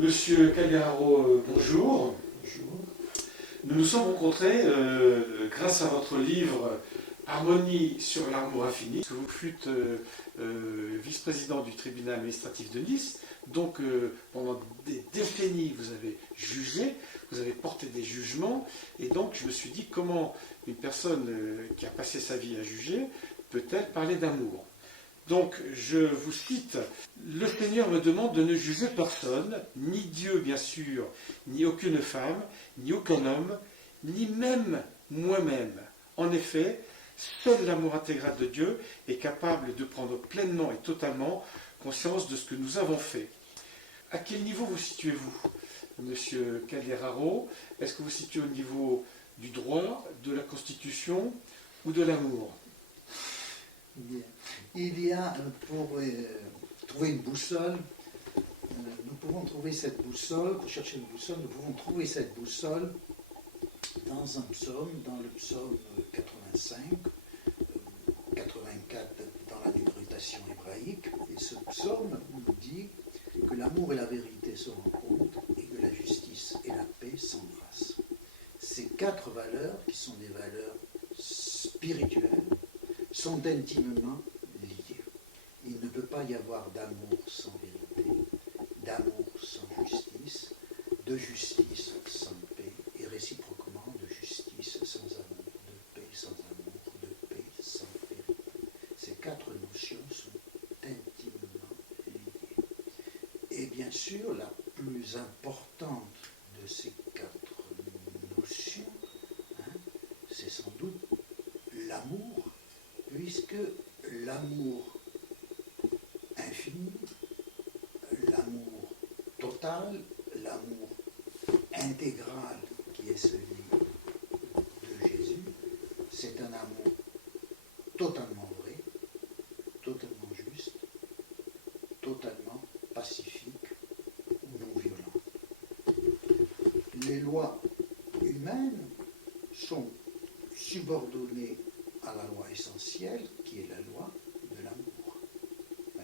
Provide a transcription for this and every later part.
Monsieur Calderaro, bonjour. Bonjour. Nous nous sommes rencontrés grâce à votre livre Harmonie sur l'amour infini. Vous fûtes vice-président du tribunal administratif de Nice, donc pendant des décennies vous avez jugé, vous avez porté des jugements, et donc je me suis dit comment une personne qui a passé sa vie à juger peut-elle parler d'amour. Donc, je vous cite, « Le Seigneur me demande de ne juger personne, ni Dieu bien sûr, ni aucune femme, ni aucun homme, ni même moi-même. En effet, seul l'amour intégral de Dieu est capable de prendre pleinement et totalement conscience de ce que nous avons fait. » À quel niveau vous situez-vous, Monsieur Calderaro? Est-ce que vous vous situez au niveau du droit, de la Constitution ou de l'amour? Bien. Il y a, pour trouver une boussole, nous pouvons trouver cette boussole, pour chercher une boussole, nous pouvons trouver cette boussole dans un psaume, dans le psaume 85, 84 dans la numérotation hébraïque, et ce psaume nous dit que l'amour et la vérité se rencontrent et que la justice et la paix s'embrassent. Ces quatre valeurs, qui sont des valeurs spirituelles, sont intimement liées. Il ne peut pas y avoir d'amour sans vérité, d'amour sans justice, de justice sans paix, et réciproquement de justice sans amour, de paix sans amour, de paix sans vérité. Ces quatre notions sont intimement liées. Et bien sûr, la plus importante de ces quatre notions, c'est sans doute l'amour, puisque l'amour infini, l'amour total, l'amour intégral qui est celui de Jésus, c'est un amour totalement vrai, totalement juste, totalement pacifique, non violent. Les lois humaines sont subordonnées à la loi essentielle, qui est la loi de l'amour.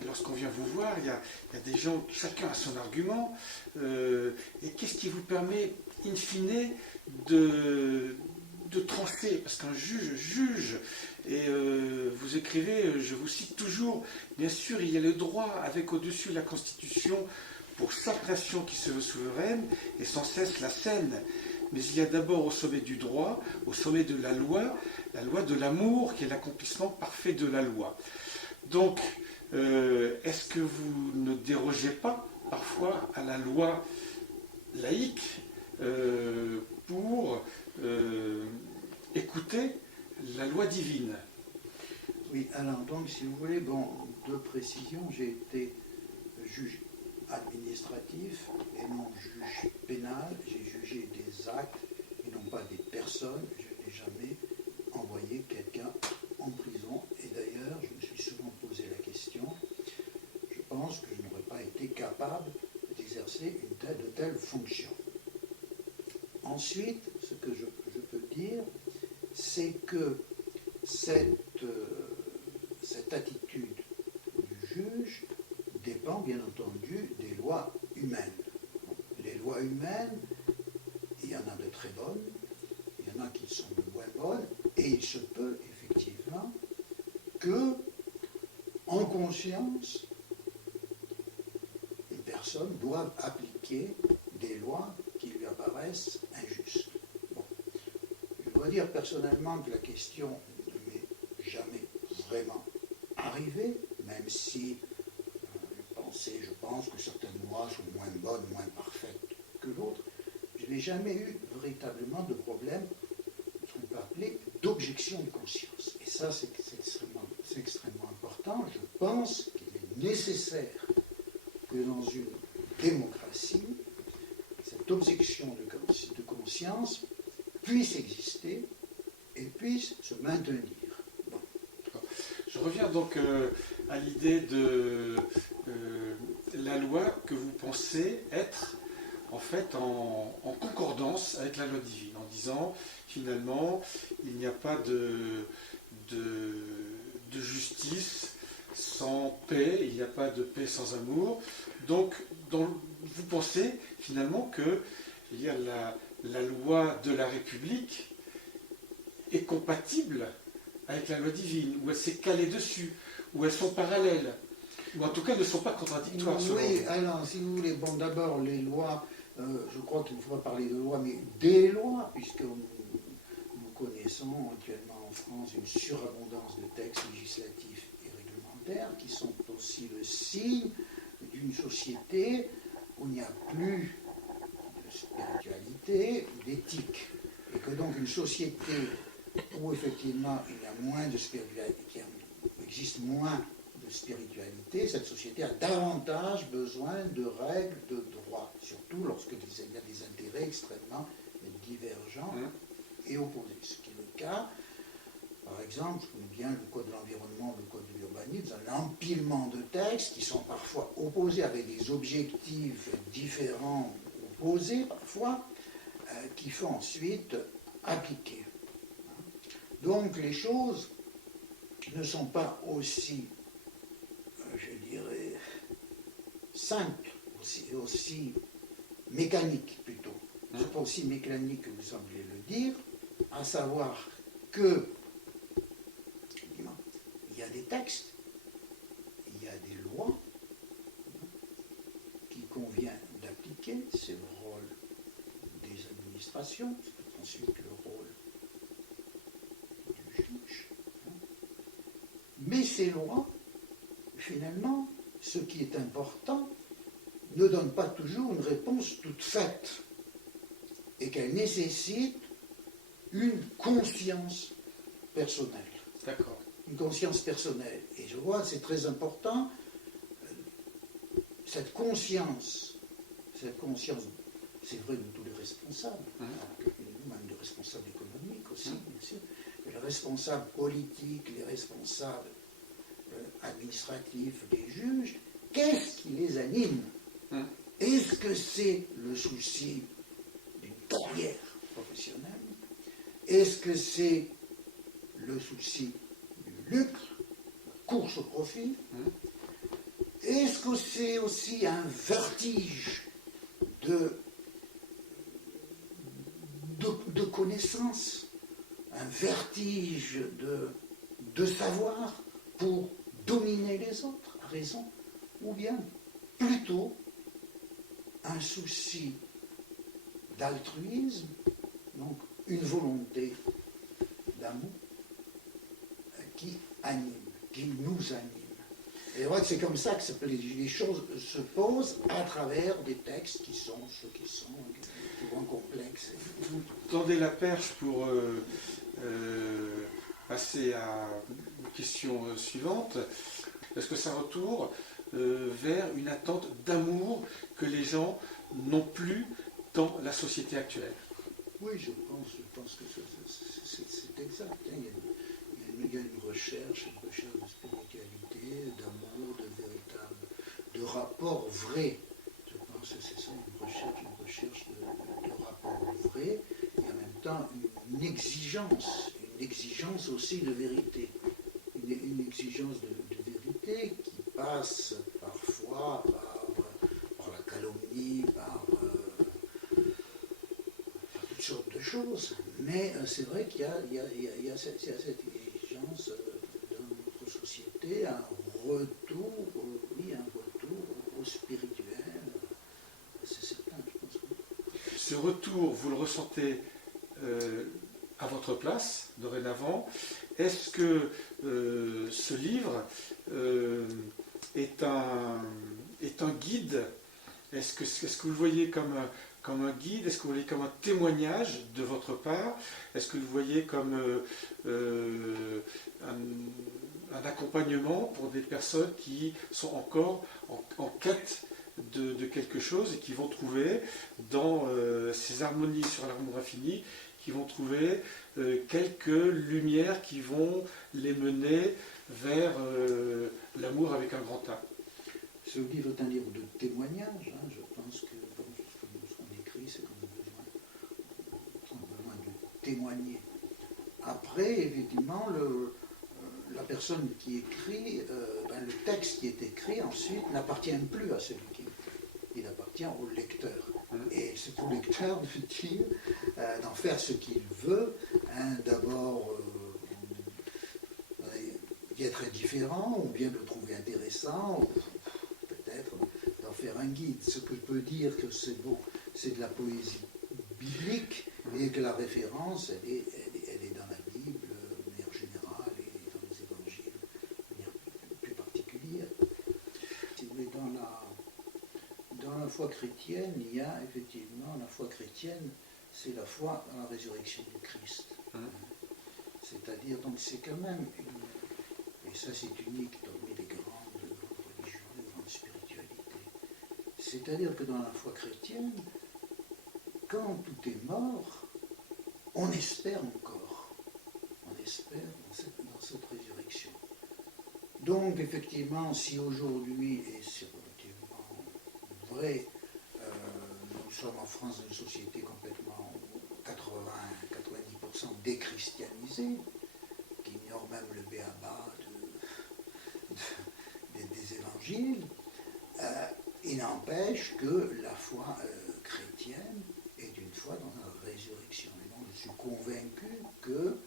Lorsqu'on vient vous voir, il y a des gens, chacun a son argument, et qu'est-ce qui vous permet, in fine, de trancher? Parce qu'un juge juge, et vous écrivez, je vous cite toujours, bien sûr, il y a le droit avec au-dessus la Constitution pour chaque nation qui se veut souveraine, et sans cesse la scène. Mais il y a d'abord au sommet du droit, au sommet de la loi de l'amour, qui est l'accomplissement parfait de la loi. Donc, est-ce que vous ne dérogez pas parfois à la loi laïque pour écouter la loi divine? Oui, alors donc, si vous voulez, bon, deux précisions, j'ai été juge administratif et non juge pénal, j'ai jugé des actes et non pas des personnes, je n'ai jamais envoyé quelqu'un en prison, et d'ailleurs, je me suis souvent posé la question, je pense que je n'aurais pas été capable d'exercer de telles fonctions. Ensuite, ce que je peux dire, c'est que cette attitude du juge dépend bien entendu des lois humaines. Les lois humaines, il y en a de très bonnes, il y en a qui sont de moins bonnes, et il se peut effectivement que, en conscience, une personne doive appliquer des lois qui lui apparaissent injustes. Bon. Je dois dire personnellement que la question ne m'est jamais vraiment arrivée, même si je pense que certaines lois sont moins bonnes, moins parfaites que d'autres. Je n'ai jamais eu véritablement de problème, ce qu'on peut appeler d'objection de conscience. Et ça, c'est extrêmement important. Je pense qu'il est nécessaire que dans une démocratie, cette objection de conscience puisse exister et puisse se maintenir. Bon. Je reviens donc à l'idée de la loi que vous pensez être en fait en concordance avec la loi divine, en disant finalement il n'y a pas de justice sans paix, il n'y a pas de paix sans amour. Donc dans vous pensez finalement que la loi de la République est compatible avec la loi divine, ou elle s'est calée dessus, ou elles sont parallèles, ou en tout cas ne sont pas contradictoires. Oui, alors si vous voulez, bon d'abord les lois, je crois qu'il ne faut pas parler de lois, mais des lois, puisque nous connaissons actuellement en France une surabondance de textes législatifs et réglementaires qui sont aussi le signe d'une société où il n'y a plus de spiritualité, d'éthique. Et que donc une société où effectivement il y a moins de spiritualité, il existe moins de spiritualité, cette société a davantage besoin de règles de droit, surtout lorsqu'il y a des intérêts extrêmement divergents et opposés. Ce qui est le cas, par exemple, je connais bien le code de l'environnement, le code de l'urbanisme, un empilement de textes qui sont parfois opposés avec des objectifs différents, opposés parfois, qu'il faut ensuite appliquer. Donc les choses ne sont pas aussi, je dirais, simples, aussi mécaniques plutôt. C'est pas aussi mécanique que vous semblez le dire, à savoir que il y a des textes, il y a des lois qu'il convient d'appliquer, c'est le rôle des administrations, c'est ensuite le rôle du juge. Mais ces lois, finalement, ce qui est important, ne donnent pas toujours une réponse toute faite et qu'elles nécessitent une conscience personnelle. D'accord. Une conscience personnelle. Et je vois, c'est très important, cette conscience, c'est vrai de tous les responsables, même des responsables économiques aussi, bien sûr, les responsables politiques, les responsables administratifs, les juges, qu'est-ce qui les anime? Est-ce que c'est le souci d'une carrière professionnelle? Est-ce que c'est le souci du lucre, la course au profit? Est-ce que c'est aussi un vertige de connaissance, un vertige de savoir pour dominer les autres, à raison, ou bien plutôt un souci d'altruisme, donc une volonté d'amour qui anime, qui nous anime. Et je crois que c'est comme ça que les choses se posent à travers des textes qui sont ceux qui sont, souvent complexes. Vous tendez la perche pour passer à une question suivante. Est-ce que ça retourne vers une attente d'amour que les gens n'ont plus dans la société actuelle? Oui, je pense que c'est exact. Il y a une recherche de spiritualité, d'amour, de rapport vrai. Je pense que c'est ça, une recherche de rapport vrai, et en même temps une exigence aussi de vérité. Une exigence de vérité qui passe parfois par la calomnie, par toutes sortes de choses. Mais c'est vrai qu'il y a cette exigence dans notre société, un retour au spirituel. C'est certain, je pense. Ce retour, vous le ressentez à votre place, dorénavant. Est-ce que ce livre est un guide? Est-ce que vous le voyez comme un guide? Est-ce que vous le voyez comme un témoignage de votre part? Est-ce que vous le voyez comme un accompagnement pour des personnes qui sont encore en quête de quelque chose et qui vont trouver dans ces harmonies sur l'amour infini, qui vont trouver quelques lumières qui vont les mener vers l'amour avec un grand A? Ce livre est un livre de témoignage. Je pense que ce qu'on écrit, c'est qu'on a besoin de témoigner. Après, évidemment, la personne qui écrit, le texte qui est écrit ensuite n'appartient plus à celui qui il appartient appartient au lecteur. Et c'est au lecteur de dire, d'en faire ce qu'il veut, hein, d'abord d'y être indifférent, ou bien de le trouver intéressant, ou peut-être d'en faire un guide. Ce que je peux dire que c'est bon, c'est de la poésie biblique, et que la référence, elle est dans la Bible, de manière générale, et dans les évangiles, de manière plus particulière. Mais dans la foi chrétienne, il y a effectivement, la foi chrétienne, c'est la foi dans la résurrection du Christ. C'est-à-dire, donc c'est quand même une, et ça c'est unique dans les grandes religions, les grandes spiritualités. C'est-à-dire que dans la foi chrétienne, quand tout est mort, on espère encore. On espère dans cette résurrection. Donc, effectivement, si aujourd'hui, et c'est relativement vrai, nous sommes en France dans une société complètement 80-90% déchristianisée, qui ignore même le béaba des évangiles, il n'empêche que la foi chrétienne est une foi dans la résurrection. Et donc, je suis convaincu que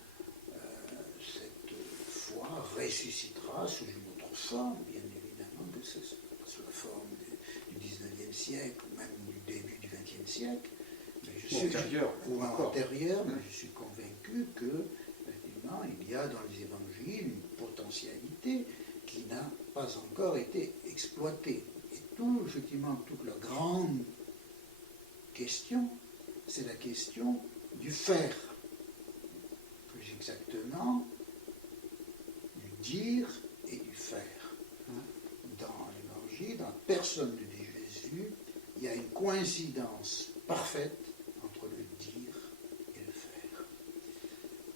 cette foi ressuscitera sous une autre forme, bien évidemment, que c'est sous la forme du 19e siècle, ou même du début du 20e siècle, ou antérieur, mais je suis convaincu que, effectivement, il y a dans les évangiles une potentialité qui n'a pas encore été exploitée. Et tout, effectivement, toute la grande question, c'est la question du faire. Plus exactement, du dire et du faire. Dans l'évangile, dans la personne de Jésus, il y a une coïncidence parfaite entre le dire et le faire.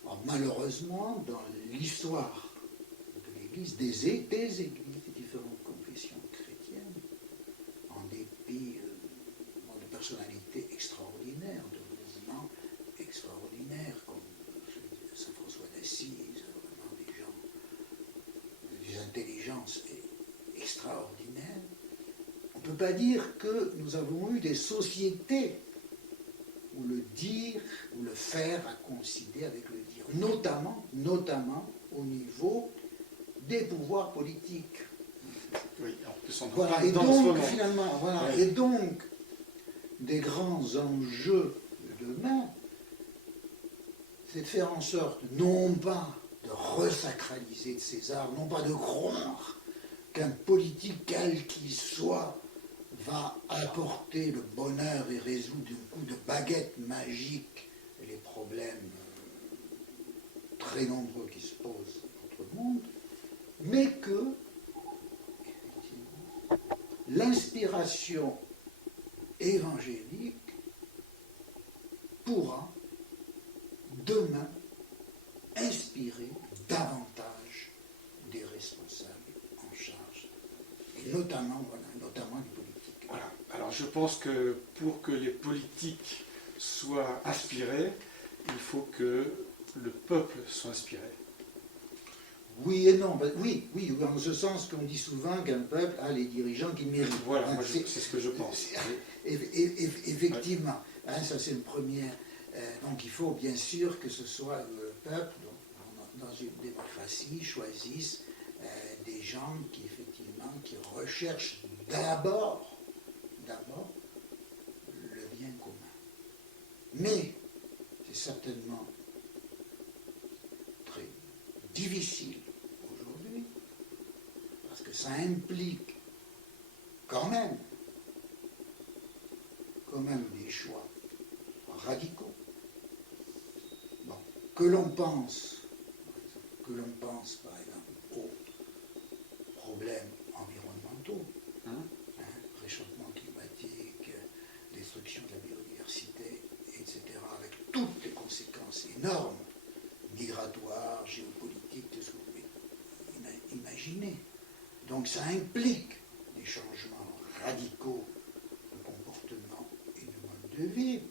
Alors, malheureusement, dans l'histoire de l'Église, des églises, des différentes confessions chrétiennes, en dépit de personnalités extraordinaires, de mouvements extraordinaires, comme Saint François d'Assise, vraiment des gens, des intelligences extraordinaires, on ne peut pas dire que nous avons eu des sociétés où le dire, où le faire a coïncidé avec le dire, notamment au niveau des pouvoirs politiques. Oui, on peut s'en voilà, et donc, finalement, voilà, ouais. Et donc, des grands enjeux de demain, c'est de faire en sorte, non pas de resacraliser de César, non pas de croire qu'un politique, quel qu'il soit, va apporter le bonheur et résoudre d'un coup de baguette magique les problèmes très nombreux qui se posent dans notre monde, mais que l'inspiration évangélique pourra demain inspirer davantage des responsables en charge, et notamment les politiques. Voilà. Alors je pense que pour que les politiques soient inspirés, il faut que le peuple soit inspiré. Oui et non. Oui, en ce sens qu'on dit souvent qu'un peuple a les dirigeants qu'il mérite. Voilà, moi c'est ce que je pense. Effectivement, hein, ça c'est une première. Donc il faut bien sûr que ce soit le peuple, dans une démocratie, choisisse des gens qui effectivement qui recherchent d'abord le bien commun. Mais c'est certainement très difficile aujourd'hui, parce que ça implique quand même des choix radicaux. Bon, que l'on pense par exemple aux problèmes environnementaux, réchauffement climatique, destruction de la biodiversité, etc., avec toutes les conséquences énormes, migratoires, géopolitiques, tout ce que vous pouvez imaginer. Donc ça implique des changements radicaux de comportement et de mode de vie.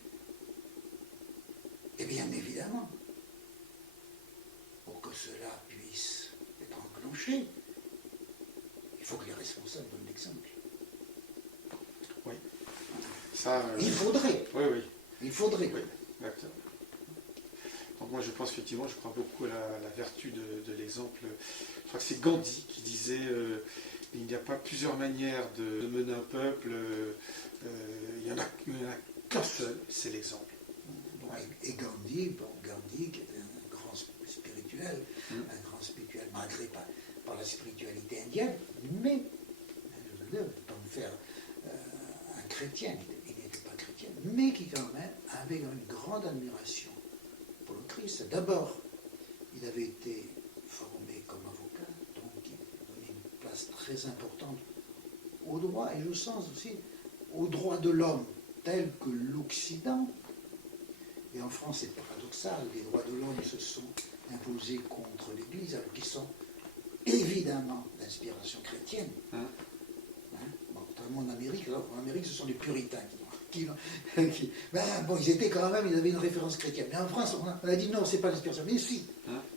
Et bien évidemment, pour que cela puisse être enclenché, il faut que les responsables donnent l'exemple. Oui. Ça, Il faudrait. oui, oui. Il faudrait. Oui, d'accord. Donc moi je pense effectivement, je crois beaucoup à la vertu de l'exemple. Je crois que c'est Gandhi qui disait il n'y a pas plusieurs manières de mener un peuple, il n'y en a qu'un seul, c'est l'exemple. Bon, et Gandhi, Gandhi qui était un grand spirituel, malgré par la spiritualité indienne, mais je ne veux pas me faire un chrétien, il n'était pas chrétien, mais qui quand même avait une grande admiration pour le Christ. D'abord, il avait été formé comme avocat, donc il donnait une place très importante au droit, et je sens aussi aux droits de l'homme, tels que l'Occident. Et en France, c'est paradoxal, les droits de l'homme se sont imposés contre l'Église, alors qu'ils sont évidemment d'inspiration chrétienne. Notamment en Amérique, ce sont les puritains qui ils étaient quand même, ils avaient une référence chrétienne. Mais en France, on a dit non, c'est pas l'inspiration. Mais si,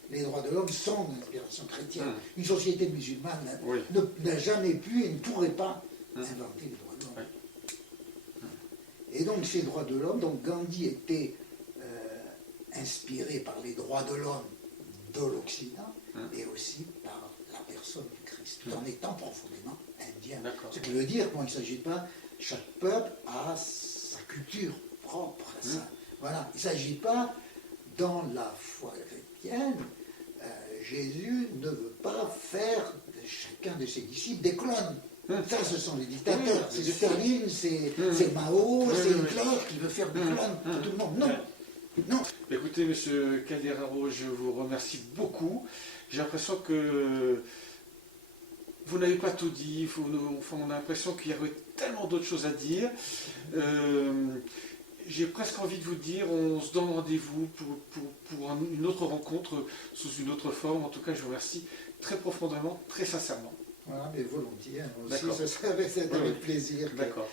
les droits de l'homme sont d'inspiration chrétienne. Une société musulmane n'a jamais pu et ne pourrait pas inventer les droits de l'homme. Et donc ces droits de l'homme, donc Gandhi était inspiré par les droits de l'homme de l'Occident et aussi par la personne du Christ, tout en étant profondément indien. Ce qui veut dire qu'il ne s'agit pas, chaque peuple a sa culture propre. Voilà. Il ne s'agit pas, dans la foi chrétienne, Jésus ne veut pas faire de chacun de ses disciples des clones. Ça, ce sont les dictateurs. C'est Staline, c'est Mao, c'est Hitler qui veut faire des clones pour tout le monde. Non. Non. Écoutez, monsieur Calderaro, je vous remercie beaucoup. J'ai l'impression que vous n'avez pas tout dit. On a l'impression qu'il y avait tellement d'autres choses à dire. J'ai presque envie de vous dire, on se donne rendez-vous pour une autre rencontre sous une autre forme. En tout cas, je vous remercie très profondément, très sincèrement. Voilà, mais volontiers. Aussi, ça serait avec plaisir. D'accord.